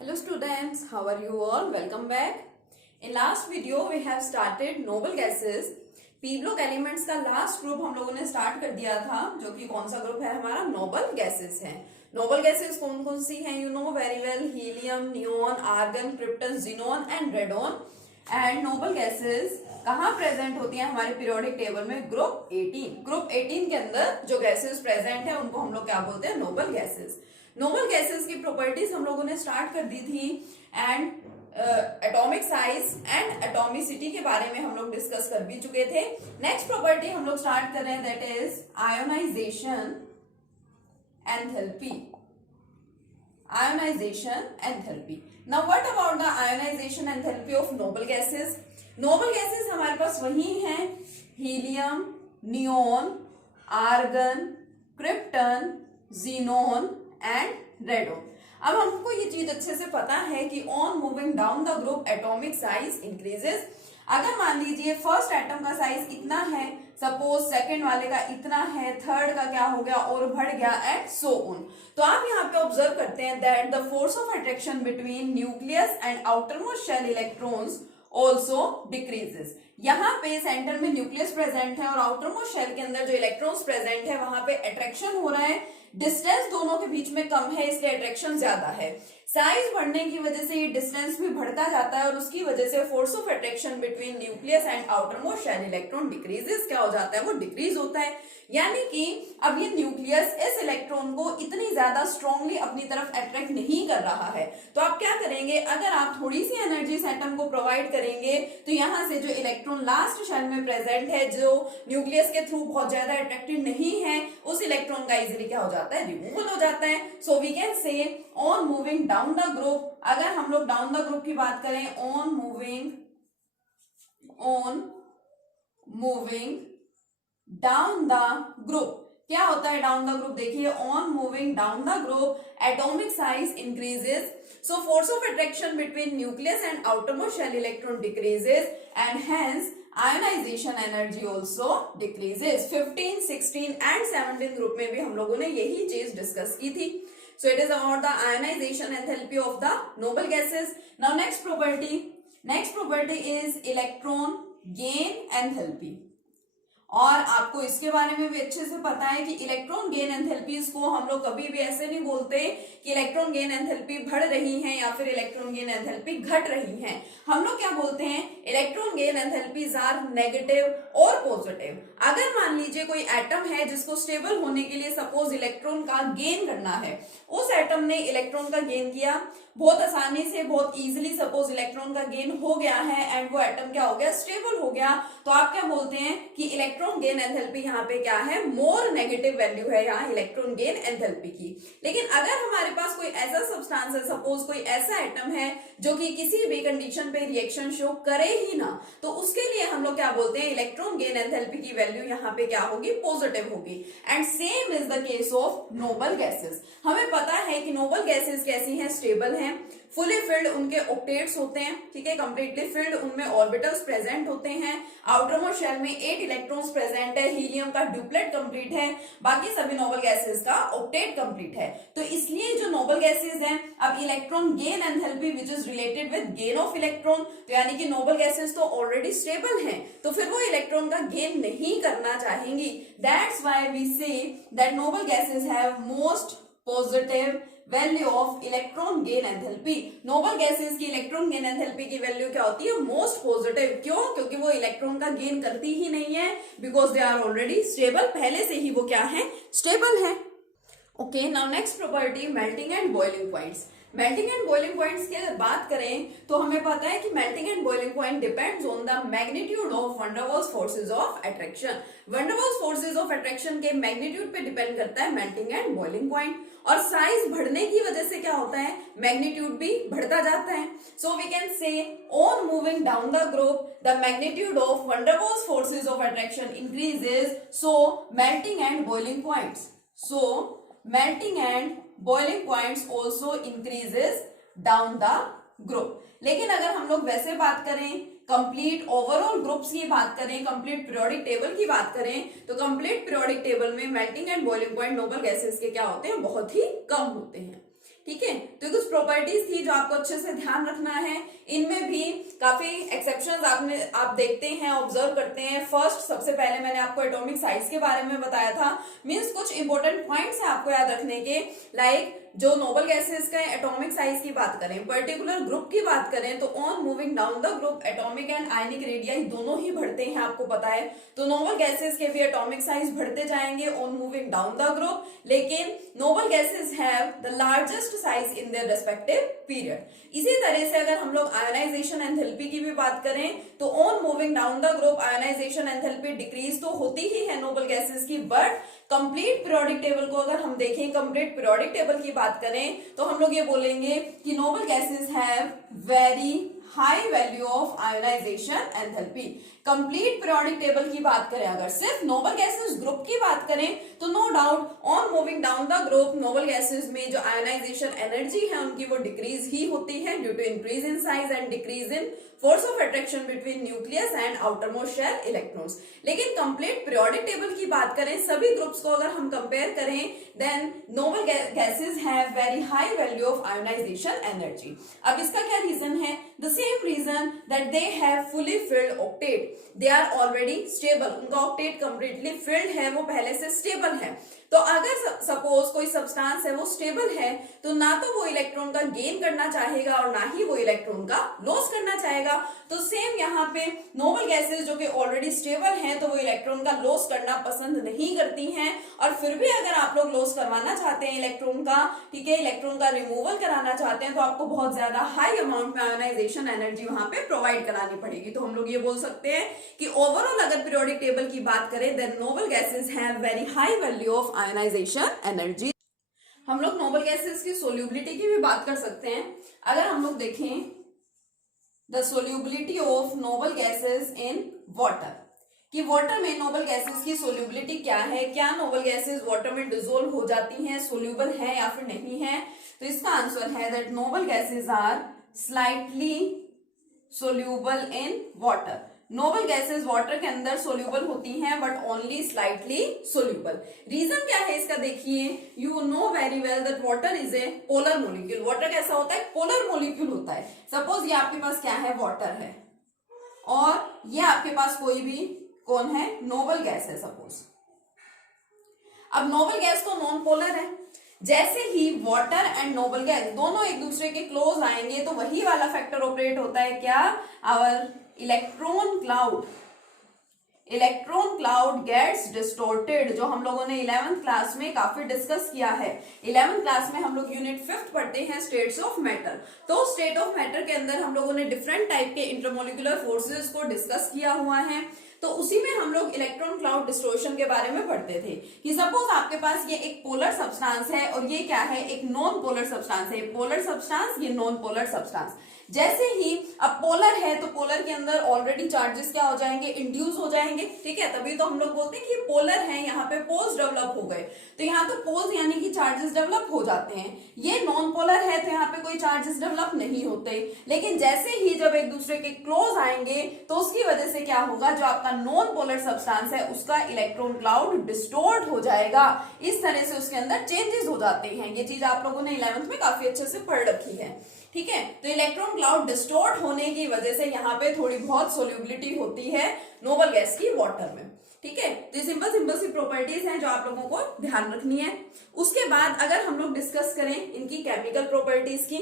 Hello students, how are you all? Welcome back. In last video we have started noble gases. p block elements का last group हम लोगों ने start कर दिया था, जो कि कौन सा ग्रुप है हमारा? नोबल गैसेस है. नोबल गैसेस कौन कौन सी हैं? You know very well, helium, neon, argon, krypton, xenon and radon. And noble gases कहाँ प्रेजेंट होती हैं हमारे पीरियोडिक टेबल में? ग्रुप 18. ग्रुप 18 के अंदर जो गैसेस प्रेजेंट है उनको हम लोग क्या बोलते हैं? Nobel gases. नोबल गैसेस की प्रॉपर्टीज हम लोगों ने स्टार्ट कर दी थी and atomic size and atomicity के बारे में हम लोग डिस्कस कर भी चुके थे. नेक्स्ट प्रॉपर्टी हम लोग स्टार्ट कर रहे हैं, that is ionization enthalpy. Ionization enthalpy. Now what about the ionization enthalpy of noble gases? Noble gases हमारे पास वही हैं, helium, neon, argon, krypton, xenon and radon. अब हमको ये चीज अच्छे से पता है कि on moving down the group atomic size increases. अगर मान लीजिए फर्स्ट एटम का साइज इतना है, सपोज सेकंड वाले का इतना है, थर्ड का क्या हो गया और बढ़ गया एंड सो ऑन. तो आप यहाँ पे ऑब्जर्व करते हैं that the force of attraction between nucleus and outermost shell electrons also decreases. यहाँ पे सेंटर में न्यूक्लियस प्रेजेंट है और आउटरमोस्ट शेल के अंदर जो इलेक्ट्रॉन्स प्रेजेंट है वहां पे अट्रैक्शन हो रहा है. डिस्टेंस दोनों के बीच में कम है, इसलिए अट्रैक्शन ज्यादा है. साइज बढ़ने की वजह से ये डिस्टेंस भी बढ़ता जाता है और उसकी वजह से force of attraction between nucleus and outermost shell electron decreases. क्या हो जाता है? वो डिक्रीज होता है. यानी कि अब ये न्यूक्लियस इस इलेक्ट्रॉन को इतनी ज्यादा स्ट्रांगली अपनी तरफ अट्रैक्ट नहीं कर रहा है. तो आप क्या करेंगे? अगर आप थोड़ी सी एनर्जी इस एटम को प्रोवाइड करेंगे तो यहाँ से जो इलेक्ट्रॉन लास्ट शेल में प्रेजेंट है, जो न्यूक्लियस के थ्रू बहुत ज्यादा अट्रैक्टेड नहीं है, उस इलेक्ट्रॉन का इजिली क्या हो जाता है? रिमूवल हो जाता है. So we can say on moving down the group, अगर हम लोग डाउन द ग्रुप की बात करें, on moving down the group, क्या होता है डाउन द ग्रुप? देखिए, on moving down the group atomic size increases, so force of attraction between nucleus and outermost shell electron decreases and hence ionization energy also decreases. 15, 16 and 17 group में भी हम लोगों ने यही चीज डिस्कस की थी. So it is about the ionization enthalpy of the noble gases. Now next property is electron gain enthalpy. और आपको इसके बारे में भी अच्छे से पता है कि इलेक्ट्रॉन गेन एंथैल्पीज को हम लोग कभी भी ऐसे नहीं बोलते कि इलेक्ट्रॉन गेन एंथैल्पी बढ़ रही है या फिर इलेक्ट्रॉन गेन एंथैल्पी घट रही है. हम लोग क्या बोलते हैं? Electron gain enthalpies are negative और पॉजिटिव. अगर मान लीजिए कोई एटम है जिसको स्टेबल होने के लिए सपोज इलेक्ट्रॉन का गेन करना है, उस एटम ने इलेक्ट्रॉन का गेन किया बहुत आसानी से, बहुत इजीली, सपोज इलेक्ट्रॉन का गेन हो गया है एंड वो एटम क्या हो गया? स्टेबल हो गया. तो आप क्या बोलते हैं कि इलेक्ट्रॉन गेन एंथैल्पी यहाँ पे क्या है? मोर नेगेटिव वैल्यू है यहाँ इलेक्ट्रॉन गेन एंथैल्पी की. लेकिन अगर हमारे पास कोई ऐसा सब्सटेंस है, सपोज कोई ऐसा एटम है जो कि किसी भी कंडीशन पे रिएक्शन शो करे ही ना, तो उसके लिए हम लोग क्या बोलते हैं? इलेक्ट्रॉन गेन एंथैल्पी की वैल्यू यहाँ पे क्या होगी? पॉजिटिव होगी. And same is the case of noble gases. हमें पता है कि नोबल गैसेस कैसी हैं? स्टेबल हैं, फुली फिल्ड उनके ऑक्टेट्स होते हैं, ठीक है, कंप्लीटली फिल्ड, उनमें ऑर्बिटल्स प्रेजेंट होते हैं. आउटरमोस्ट शेल में 8 इलेक्ट्रॉन्स प्रेजेंट है, हीलियम का ड्यूप्लेट कंप्लीट है, बाकी सभी नोबल गैसेस का ऑक्टेट कंप्लीट है. तो इसलिए जो नोबल गैसेस हैं, अब electron gain enthalpy which is related with gain of electron, तो यानी कि नोबल गैसेस तो ऑलरेडी स्टेबल हैं, तो फिर वो इलेक्ट्रॉन का गेन नहीं करना चाहेंगी. That's why we say that noble gases have most positive value of electron gain enthalpy. Noble gases की इलेक्ट्रॉन गेन एंथैल्पी की वैल्यू क्या होती है? Most positive. क्यों? क्योंकि वो इलेक्ट्रॉन का गेन करती ही नहीं है, because they are already stable. पहले से ही वो क्या है? स्टेबल है. Okay, now next property, melting and boiling points. Melting and boiling points की अगर बात करें तो हमें पता है कि melting and boiling point depends on the magnitude of van der Waals forces of attraction. Van der Waals forces of attraction के मैग्नीट्यूड पे डिपेंड करता है मेल्टिंग एंड बॉइलिंग पॉइंट. और साइज बढ़ने की वजह से क्या होता है? मैग्नीट्यूड भी बढ़ता जाता है. So we can say on moving down the group the magnitude of van der Waals forces of attraction increases, so melting and boiling points, so melting and boiling points also increases down the group. लेकिन अगर हम लोग वैसे बात करें, complete overall groups की बात करें, कंप्लीट पीरियोडिक टेबल की बात करें, तो कंप्लीट पीरियोडिक टेबल में melting and boiling point noble gases के क्या होते हैं? बहुत ही कम होते हैं. ठीक है। तो कुछ प्रॉपर्टीज थी जो आपको अच्छे से ध्यान रखना है। इनमें भी काफी एक्सेप्शंस आप देखते हैं, ऑब्जर्व करते हैं। फर्स्ट, सबसे पहले मैंने आपको एटॉमिक साइज के बारे में बताया था, मींस कुछ इंपॉर्टेंट पॉइंट्स हैं आपको याद रखने के, लाइक जो नोबल गैसेस का एटॉमिक साइज की बात करें, पर्टिकुलर ग्रुप की बात करें, तो on moving down the group atomic and ionic radii दोनों ही बढ़ते हैं, आपको पता है। तो नोबल गैसेस के भी एटॉमिक साइज बढ़ते जाएंगे on moving down the group, लेकिन noble gases have the largest size in their respective period. इसी तरह से अगर हम लोग आयोनाइजेशन एंथैल्पी की भी बात करें, तो on moving down the group ionisation enthalpy decrease तो होती ही है नोबल गैसेस की, बट कंप्लीट पीरियोडिक टेबल को अगर हम देखें, कंप्लीट पीरियोडिक टेबल की बात करें, तो हम लोग ये बोलेंगे कि Nobel gases have very high value of ionisation enthalpy. Complete periodic table की बात करें, अगर सिर्फ नोबल गैसेस ग्रुप की बात करें, तो no doubt on moving down the group noble gases में जो आयोनाइजेशन एनर्जी है उनकी वो डिक्रीज ही होती है due to increase in size and decrease in force of attraction between nucleus and outermost shell electrons. लेकिन कंप्लीट पीरियोडिक टेबल की बात करें, सभी ग्रुप्स को अगर हम कंपेयर करें, then noble gases have very high value of ionization energy. अब इसका क्या रीजन है? The same reason that they have fully filled octet, they are already stable, उनका ऑक्टेट कंप्लीटली फिल्ड है, वो पहले से स्टेबल है। तो अगर सपोज कोई सब्सटेंस है वो स्टेबल है, तो ना तो वो इलेक्ट्रॉन का गेन करना चाहेगा और ना ही वो इलेक्ट्रॉन का लॉस करना चाहेगा। तो सेम यहाँ पे नोबल गैसेस जो कि ऑलरेडी स्टेबल हैं, तो वो इलेक्ट्रॉन का लॉस करना पसंद नहीं करती हैं। और फिर भी अगर आप लोग लॉस करवाना चाहते हैं इलेक्ट्रॉन का, ठीक है, इलेक्ट्रॉन का रिमूवल कराना चाहते हैं, तो आपको बहुत ज्यादा हाई अमाउंट में आयोनाइजेशन एनर्जी वहां पे प्रोवाइड करानी पड़ेगी। तो हम लोग ये बोल सकते हैं कि ओवरऑल अगर पीरियोडिक टेबल की बात करें, then noble gases have very high value of ionization energy. हम लोग नोबल गैसेस की सोल्यूबिलिटी की भी बात कर सकते हैं। अगर हम लोग देखें the solubility of noble gases in water, कि वाटर में नोबल गैसेस की सोल्यूबिलिटी क्या है, क्या नोबल गैसेस वाटर में डिसोल्व हो जाती हैं, सोल्यूबल है या फिर नहीं है? तो इसका आंसर है that noble gases are slightly soluble in water. Noble gases water के अंदर सोल्यूबल होती हैं, but only slightly soluble. Reason क्या है इसका? देखिए, you know very well that water is a polar molecule. Water कैसा होता है? पोलर मोलिक्यूल होता है। सपोज ये आपके पास क्या है? वाटर है, और ये आपके पास कोई भी कौन है? नोबल गैस है सपोज। अब नोबल गैस तो नॉन पोलर है, जैसे ही वाटर एंड नोबल गैस दोनों एक दूसरे के क्लोज आएंगे, तो वही वाला फैक्टर ऑपरेट होता है क्या? Our electron cloud gets distorted, जो हम लोगों ने 11th क्लास में काफी डिस्कस किया है। 11th क्लास में हम लोग यूनिट 5th पढ़ते हैं स्टेट्स ऑफ मैटर। तो स्टेट ऑफ मैटर के अंदर हम लोगों ने डिफरेंट टाइप के इंटरमोलिकुलर फोर्सेस को डिस्कस किया हुआ है। तो उसी में हम लोग इलेक्ट्रॉन क्लाउड डिस्टोर्शन के बारे में पढ़ते थे कि सपोज आपके पास ये एक पोलर सब्सटेंस है और ये क्या है? एक नॉन पोलर सब्सटेंस है। पोलर सब्सटेंस, ये नॉन पोलर सब्सटेंस। जैसे ही अब पोलर है, तो पोलर के अंदर ऑलरेडी चार्जेस क्या हो जाएंगे? इंड्यूस हो जाएंगे, ठीक है। तभी तो हम लोग बोलते हैं कि पोलर है, यहाँ पे पोल्स डेवलप हो गए। तो यहाँ तो पोल्स यानी कि चार्जेस डेवलप हो जाते हैं। ये नॉन पोलर है, तो यहाँ पे कोई चार्जेस डेवलप नहीं होते। लेकिन जैसे ही जब एक दूसरे के क्लोज आएंगे, तो उसकी वजह से क्या होगा? जो आपका नॉन पोलर सब्सटेंस है उसका इलेक्ट्रॉन क्लाउड डिस्टोर्ट हो जाएगा। इस तरह से उसके अंदर चेंजेस हो जाते हैं। ये चीज आप लोगों ने 11th में काफी अच्छे से पढ़ रखी है, ठीक है। तो इलेक्ट्रॉन क्लाउड डिस्टोर्ट होने की वजह से यहाँ पे थोड़ी बहुत सोल्यूबिलिटी होती है नोबल गैस की वाटर में, ठीक है। तो ये सिंपल सी प्रॉपर्टीज हैं जो आप लोगों को ध्यान रखनी है। उसके बाद अगर हम लोग डिस्कस करें इनकी केमिकल प्रॉपर्टीज की,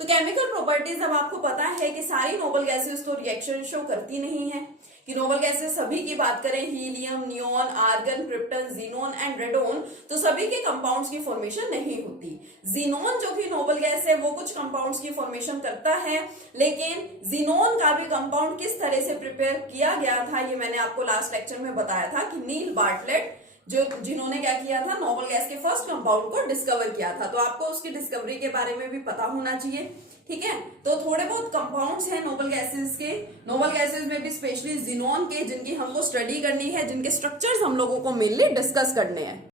तो केमिकल प्रॉपर्टीज अब आपको पता है कि सारी नोबल गैसेस तो रिएक्शन शो करती नहीं है। कि नोबल गैसेस सभी की बात करें, helium, neon, argon, krypton, xenon and radon, तो सभी के कंपाउंड्स की फॉर्मेशन नहीं होती। जीनोन जो कि नोबल गैस है वो कुछ कंपाउंड्स की फॉर्मेशन करता है, लेकिन जीनोन का भी कंपाउंड किस तरह से प्रिपेयर किया गया था ये मैंने आपको लास्ट लेक्चर में बताया था कि नील बार्टलेट जिन्होंने क्या किया था? नोबल गैस के फर्स्ट कंपाउंड को डिस्कवर किया था। तो आपको उसकी डिस्कवरी के बारे में भी पता होना चाहिए, ठीक है। तो थोड़े बहुत कंपाउंड्स हैं नोबल गैसेस के, नोबल गैसेस में भी स्पेशली जीनोन के, जिनकी हमको स्टडी करनी है, जिनके स्ट्रक्चर्स हम लोगों को मेनली डिस्कस करने हैं।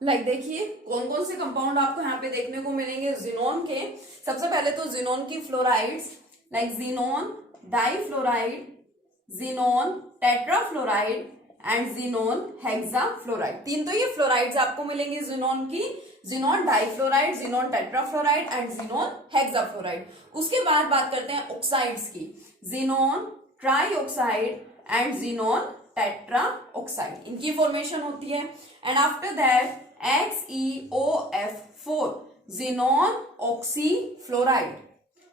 लाइक देखिए कौन कौन से कंपाउंड आपको यहाँ पे देखने को मिलेंगे जीनोन के। सबसे पहले तो जीनोन की fluorides, like xenon difluoride, xenon tetrafluoride and xenon hexafluoride. तीन तो ये फ्लोराइड्स आपको मिलेंगे जीनोन की। Xenon difluoride, xenon tetrafluoride and xenon hexafluoride. उसके बाद बात करते हैं ऑक्साइड्स की, xenon trioxide and xenon tetra oxide, इनकी फॉर्मेशन होती है। And after that XeOF4 xenon oxyfluoride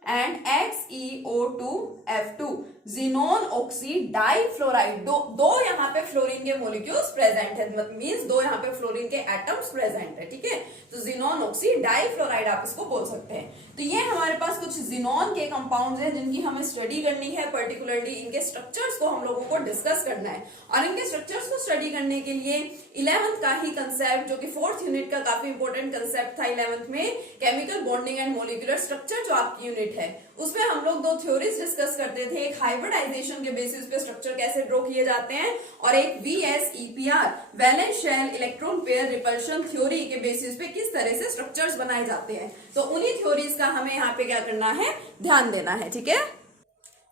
and XeO2F2 xenon oxy difluoride. दो यहाँ पे फ्लोरीन के मोलिक्यूल्स प्रेजेंट है, मतलब मींस दो यहाँ पे फ्लोरीन के एटम्स प्रेजेंट है, ठीक है। तो जिनोन ऑक्सी डाइफ्लोराइड आप इसको बोल सकते हैं। तो ये हमारे पास कुछ जिनोन के कंपाउंड्स हैं जिनकी हमें स्टडी करनी है, पर्टिकुलरली इनके स्ट्रक्चर्स को हम लोगों को डिस्कस करना है। और इनके स्ट्रक्चर्स को स्टडी करने के लिए 11th का ही कंसेप्ट, जो कि 4th यूनिट का काफी इंपॉर्टेंट कंसेप्ट था 11th में, chemical bonding and molecular structure जो आपकी यूनिट है, उसमें हम लोग दो थ्योरीज डिस्कस करते थे। एक हाइब्रिडाइजेशन के बेसिस पे स्ट्रक्चर कैसे ड्रॉ किए जाते हैं, और एक VSEPR valence shell electron pair repulsion theory के बेसिस पे किस तरह से स्ट्रक्चर्स बनाए जाते हैं। तो उन्हीं थ्योरीज का हमें यहाँ पे क्या करना है, ध्यान देना है, ठीक है।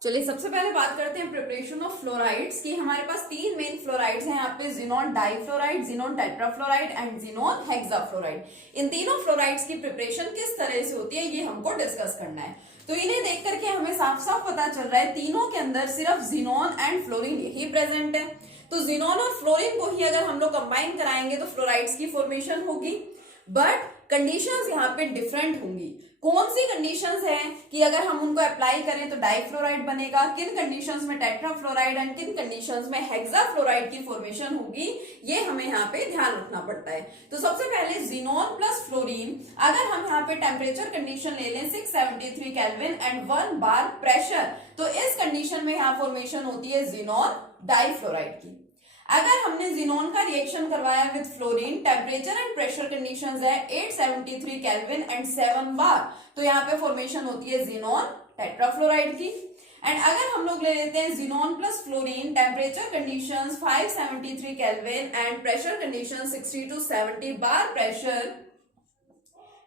चलिए सबसे पहले बात करते हैं प्रिपरेशन ऑफ फ्लोराइड्स की। हमारे पास तीन मेन फ्लोराइड्स हैं यहाँ पे, xenon difluoride, xenon tetrafluoride and xenon hexafluoride. इन तीनों फ्लोराइड्स की प्रिपरेशन किस तरह से होती है ये हमको डिस्कस करना है। तो इन्हें देख करके हमें साफ साफ पता चल रहा है तीनों के अंदर सिर्फ जिनोन एंड फ्लोरीन यही प्रेजेंट है। तो जिनोन और फ्लोरीन को ही अगर हम लोग कंबाइन कराएंगे तो फ्लोराइड्स की फॉर्मेशन होगी, बट कंडीशंस यहाँ पे डिफरेंट होंगी। कौन सी कंडीशंस हैं कि अगर हम उनको अप्लाई करें तो डाइफ्लोराइड बनेगा, किन कंडीशंस में टेट्राफ्लोराइड एंड किन कंडीशंस में हेक्साफ्लोराइड की फॉर्मेशन होगी, ये हमें यहाँ पे ध्यान रखना पड़ता है। तो सबसे पहले जिनोन प्लस फ्लोरीन, अगर हम यहाँ पे टेम्परेचर कंडीशन ले लें 673 केल्विन एंड 1 बार प्रेशर, तो इस कंडीशन में यहाँ फॉर्मेशन होती है जिनोन डाइफ्लोराइड की। अगर हमने जिनोन का रिएक्शन करवाया with fluorine, temperature and pressure conditions है 873 केल्विन एंड 7 बार, तो यहाँ पे फॉर्मेशन होती है जिनोन टेट्राफ्लोराइड की। एंड अगर हम लोग ले लेते हैं xenon plus fluorine, temperature conditions 573 kelvin and pressure condition 60 to 70 bar pressure,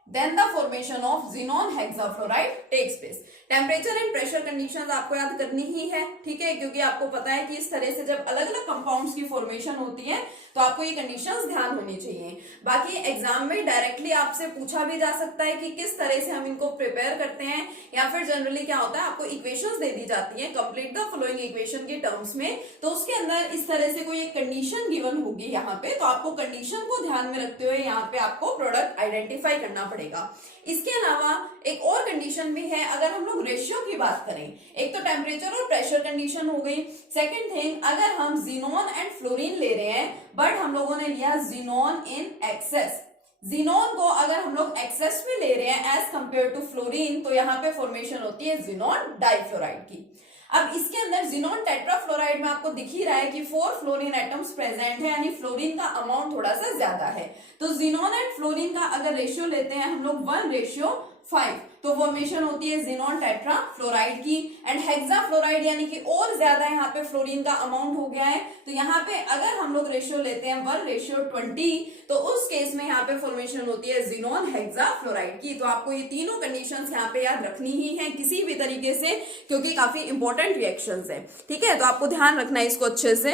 then the formation of xenon hexafluoride takes place। Temperature and pressure conditions आपको याद करनी ही है, ठीक है, क्योंकि आपको पता है कि इस तरह से जब अलग अलग कंपाउंड्स की फॉर्मेशन होती है तो आपको ये कंडीशंस ध्यान होनी चाहिए। बाकी एग्जाम में डायरेक्टली आपसे पूछा भी जा सकता है कि किस तरह से हम इनको प्रिपेयर करते हैं, या फिर जनरली क्या होता है आपको इक्वेशंस दे दी जाती हैं, कंप्लीट द फॉलोइंग इक्वेशन के टर्म्स में, तो उसके अंदर इस तरह से कोई एक कंडीशन गिवन होगी यहाँ पे, तो आपको कंडीशन को ध्यान में रखते हुए यहाँ पे आपको प्रोडक्ट आइडेंटिफाई करना पड़ेगा। इसके अलावा एक और कंडीशन भी है, अगर हम लोग रेशियो की बात करें, एक तो टेम्परेचर और प्रेशर कंडीशन हो गई। सेकंड थिंग, अगर हम जिनोन एंड फ्लोरीन ले रहे हैं बट हम लोगों ने लिया जिनोन इन एक्सेस, जिनोन को अगर हम लोग एक्सेस में ले रहे हैं एज कंपेयर टू फ्लोरीन, तो यहाँ पे फॉर्मेशन होती है जिनोन डाइफ्लोराइड की। अब इसके अंदर जिनोन टेट्राफ्लोराइड में आपको दिख ही रहा है कि 4 फ्लोरीन एटम्स प्रेजेंट है, यानी फ्लोरीन का अमाउंट थोड़ा सा ज्यादा है। तो जिनोन एंड फ्लोरीन का अगर रेशियो लेते हैं हम लोग 1:5, तो फॉर्मेशन होती है जिनोन टेट्राफ्लोराइड की। एंड हेक्साफ्लोराइड यानी कि और ज्यादा यहाँ पे फ्लोरीन का अमाउंट हो गया है, तो यहाँ पे अगर हम लोग रेशियो लेते हैं 1:20, तो उस केस में यहाँ पे फॉर्मेशन होती है जिनोन हेक्साफ्लोराइड की। तो आपको ये तीनों कंडीशंस यहाँ पे याद रखनी ही है किसी भी तरीके से, क्योंकि काफी इंपॉर्टेंट रिएक्शंस है, ठीक है। तो आपको ध्यान रखना है इसको अच्छे से।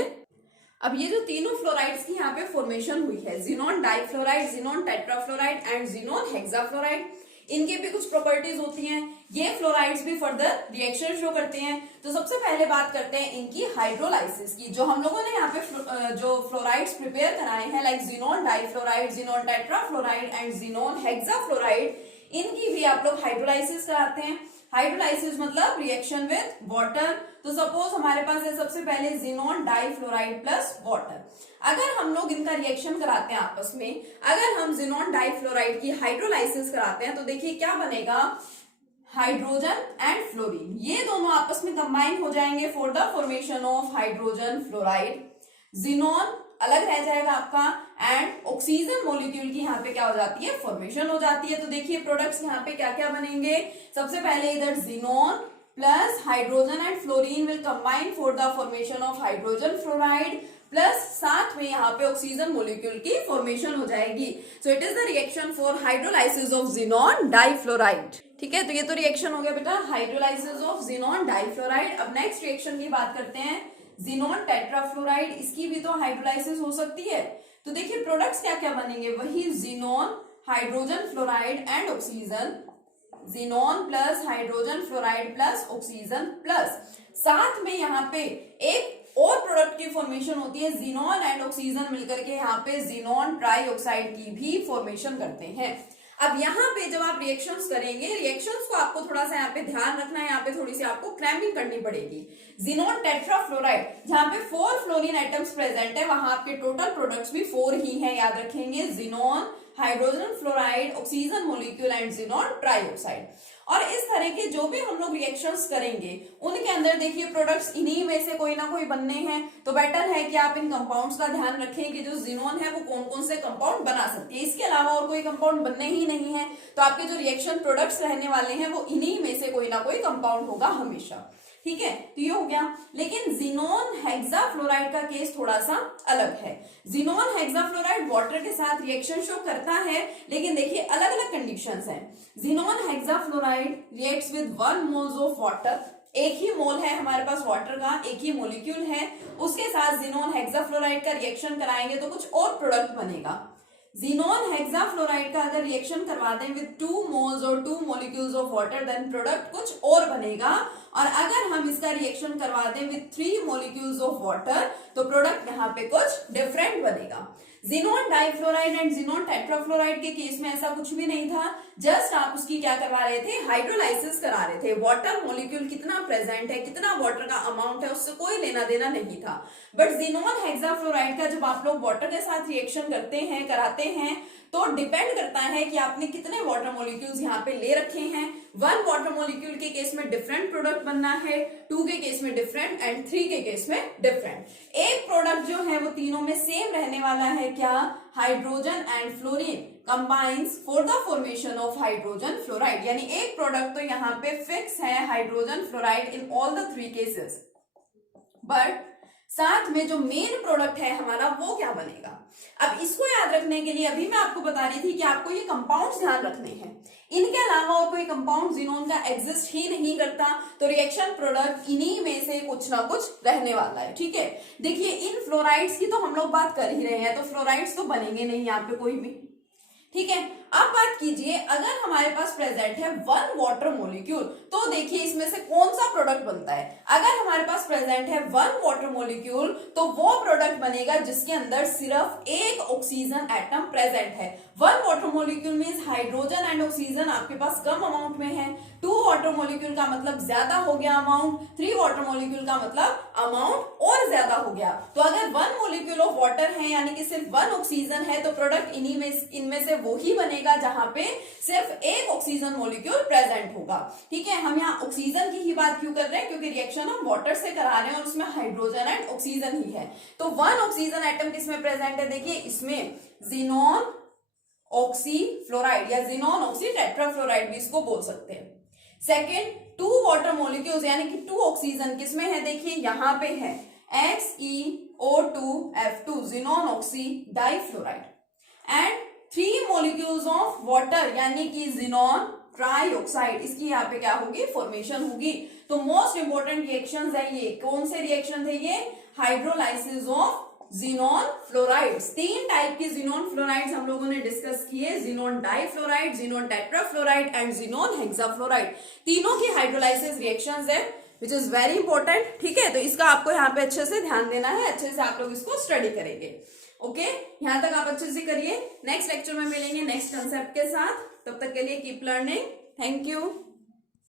अब ये जो तीनों फ्लोराइड्स की यहाँ पे फॉर्मेशन हुई है, xenon difluoride, xenon tetrafluoride and xenon hexafluoride, इनके भी कुछ प्रॉपर्टीज होती हैं। ये फ्लोराइड्स भी फर्दर रिएक्शन शो करते हैं। तो सबसे पहले बात करते हैं इनकी हाइड्रोलाइसिस की। जो हम लोगों ने यहाँ पे जो फ्लोराइड्स प्रिपेयर कराए हैं, like xenon difluoride, xenon tetrafluoride and xenon hexafluoride, इनकी भी आप लोग हाइड्रोलाइसिस कराते हैं। हाइड्रोलाइसिस मतलब रिएक्शन विद वाटर। तो सपोज हमारे पास है सबसे पहले जिनोन डाइफ्लोराइड प्लस वाटर। अगर हम लोग इनका रिएक्शन कराते हैं आपस में, अगर हम जिनोन डाइफ्लोराइड की हाइड्रोलाइसिस कराते हैं तो देखिए क्या बनेगा, हाइड्रोजन एंड फ्लोरीन, ये दोनों आपस में कंबाइन हो जाएंगे for the formation of hydrogen fluoride. Xenon अलग रह जाएगा आपका, एंड ऑक्सीजन मॉलिक्यूल की यहाँ पे क्या हो जाती है, फॉर्मेशन हो जाती है। तो देखिए प्रोडक्ट्स यहाँ पे क्या क्या बनेंगे। सबसे पहले इधर xenon plus hydrogen and fluorine will combine for the formation of hydrogen fluoride, plus साथ में यहाँ पे ऑक्सीजन मॉलिक्यूल की फॉर्मेशन हो जाएगी। So it is the reaction for hydrolysis of xenon difluoride, ठीक है। तो ये तो रिएक्शन हो गया बेटा हाइड्रोलाइसिस ऑफ जिनोन डाइफ्लोराइड। अब नेक्स्ट रिएक्शन की बात करते हैं, जिनोन टेट्राफ्लोराइड, इसकी भी तो हाइड्रोलाइसिस हो सकती है। तो देखिए प्रोडक्ट्स क्या क्या बनेंगे, वही xenon hydrogen fluoride and oxygen, xenon plus hydrogen fluoride plus oxygen plus, साथ में यहाँ पे एक और प्रोडक्ट की फॉर्मेशन होती है, जिनोन एंड ऑक्सीजन मिलकर के यहाँ पे जिनोन ट्राईऑक्साइड की भी फॉर्मेशन करते हैं। अब यहाँ पे जब आप रिएक्शंस करेंगे, रिएक्शंस को आपको थोड़ा सा यहाँ पे ध्यान रखना है, यहाँ पे थोड़ी सी आपको क्रैम्पिंग करनी पड़ेगी। जिनोन टेट्राफ्लोराइड, जहाँ पे 4 फ्लोरीन एटम्स प्रेजेंट है, वहां आपके टोटल प्रोडक्ट्स भी 4 ही हैं, याद रखेंगे, xenon, hydrogen fluoride, oxygen molecule and xenon trioxide. और इस तरह के जो भी हम लोग रिएक्शंस करेंगे उनके अंदर देखिए प्रोडक्ट्स इन्हीं में से कोई ना कोई बनने हैं, तो बेटर है कि आप इन कंपाउंड्स का ध्यान रखें कि जो जिनोन है वो कौन कौन से कंपाउंड बना सकती है, इसके अलावा और कोई कंपाउंड बनने ही नहीं है, तो आपके जो रिएक्शन प्रोडक्ट्स रहने वाले हैं वो इन्हीं में से कोई ना कोई कंपाउंड होगा हमेशा, ठीक है। तो ये हो गया। लेकिन जिनोन हेक्साफ्लोराइड का केस थोड़ा सा अलग है। जिनोन हेक्साफ्लोराइड वाटर के साथ रिएक्शन शो करता है, लेकिन देखिए अलग अलग कंडीशंस हैं। Xenon hexafluoride reacts with 1 moles of water, एक ही मोल है हमारे पास वाटर का, एक ही मोलिक्यूल है, उसके साथ जिनोन हेक्साफ्लोराइड का रिएक्शन कराएंगे तो कुछ और प्रोडक्ट बनेगा। जिनोन हेक्साफ्लोराइड का अगर रिएक्शन करवा दें विद 2 मोल्स और 2 molecules of water, then product कुछ और बनेगा। और अगर हम इसका रिएक्शन करवा दें विद 3 मॉलिक्यूल्स ऑफ वाटर, तो प्रोडक्ट यहाँ पे कुछ डिफरेंट बनेगा। Xenon difluoride and xenon tetrafluoride के केस में ऐसा कुछ भी नहीं था, जस्ट आप उसकी क्या करवा रहे थे, हाइड्रोलाइसिस करा रहे थे। वाटर मॉलिक्यूल कितना प्रेजेंट है, कितना वाटर का अमाउंट है, उससे कोई लेना देना नहीं था। बट जिनोन हेक्साफ्लोराइड का जब आप लोग वाटर के साथ रिएक्शन करते हैं, कराते हैं, तो डिपेंड करता है कि आपने कितने वाटर मॉलिक्यूल्स यहाँ पे ले रखे हैं। 1 वाटर मॉलिक्यूल के केस में डिफरेंट प्रोडक्ट बनना है, 2 के केस में डिफरेंट एंड 3 के केस में डिफरेंट। एक प्रोडक्ट जो है वो तीनों में सेम रहने वाला है, क्या, hydrogen and fluorine combines for the formation of hydrogen fluoride, यानी एक प्रोडक्ट तो यहाँ पे फिक्स है, hydrogen fluoride in all the 3 cases. But साथ में जो मेन प्रोडक्ट है हमारा वो क्या बनेगा। अब इसको याद रखने के लिए अभी मैं आपको बता रही थी कि आपको ये कंपाउंड्स ध्यान रखने हैं, इनके अलावा और कोई कंपाउंड जिनोन का एग्जिस्ट ही नहीं करता, तो रिएक्शन प्रोडक्ट इन्हीं में से कुछ ना कुछ रहने वाला है, ठीक है। देखिए इन फ्लोराइड्स की तो हम लोग बात कर ही रहे हैं, तो फ्लोराइड्स तो बनेंगे नहीं यहाँ पे कोई भी, ठीक है। अब बात कीजिए, अगर हमारे पास प्रेजेंट है 1 वाटर मॉलिक्यूल, तो देखिए इसमें से कौन सा प्रोडक्ट बनता है। अगर हमारे पास प्रेजेंट है 1 वाटर मॉलिक्यूल, तो वो प्रोडक्ट बनेगा जिसके अंदर सिर्फ एक ऑक्सीजन एटम प्रेजेंट है। 1 water molecule means hydrogen and oxygen आपके पास कम अमाउंट में है, 2 वाटर मॉलिक्यूल का मतलब ज्यादा हो गया अमाउंट, 3 वाटर मॉलिक्यूल का मतलब अमाउंट और ज्यादा हो गया। तो अगर 1 मॉलिक्यूल ऑफ वाटर है यानी कि सिर्फ 1 ऑक्सीजन है, तो प्रोडक्ट इनमें से वो ही बनेगा जहां पे सिर्फ एक ऑक्सीजन मॉलिक्यूल प्रेजेंट होगा, ठीक है। हम यहाँ ऑक्सीजन की ही बात क्यों कर रहे हैं, क्योंकि रिएक्शन हम वाटर से करा रहे हैं और उसमें हाइड्रोजन एंड ऑक्सीजन ही है। तो 1 ऑक्सीजन एटम किसमें प्रेजेंट है, देखिए इसमें जिनोन ऑक्सी फ्लोराइड या जिनोन ऑक्सी टेट्राफ्लोराइड भी इसको बोल सकते हैं। सेकेंड, 2 वाटर मॉलिक्यूल्स यानी कि 2 ऑक्सीजन किसमें है, देखिए यहाँ पे है XeO2F2 xenon oxy difluoride and 3 molecules of water यानी कि जिनोन ट्राईऑक्साइड, इसकी यहाँ पे क्या होगी, फॉर्मेशन होगी। तो मोस्ट इंपोर्टेंट रिएक्शंस है ये, कौन से रिएक्शन थे ये, hydrolysis of xenon fluorides. 3 type के जिनोन फ्लोराइड्स हम लोगों ने डिस्कस किए, xenon difluoride, xenon tetrafluoride and xenon hexafluoride. तीनों की हाइड्रोलाइसिस रिएक्शंस है विच इज वेरी इंपॉर्टेंट, ठीक है। तो इसका आपको यहाँ पे अच्छे से ध्यान देना है, अच्छे से आप लोग इसको स्टडी करेंगे, ओके। यहाँ तक आप अच्छे से करिए, नेक्स्ट लेक्चर में मिलेंगे नेक्स्ट कंसेप्ट के साथ, तब तक के लिए कीप लर्निंग, थैंक यू।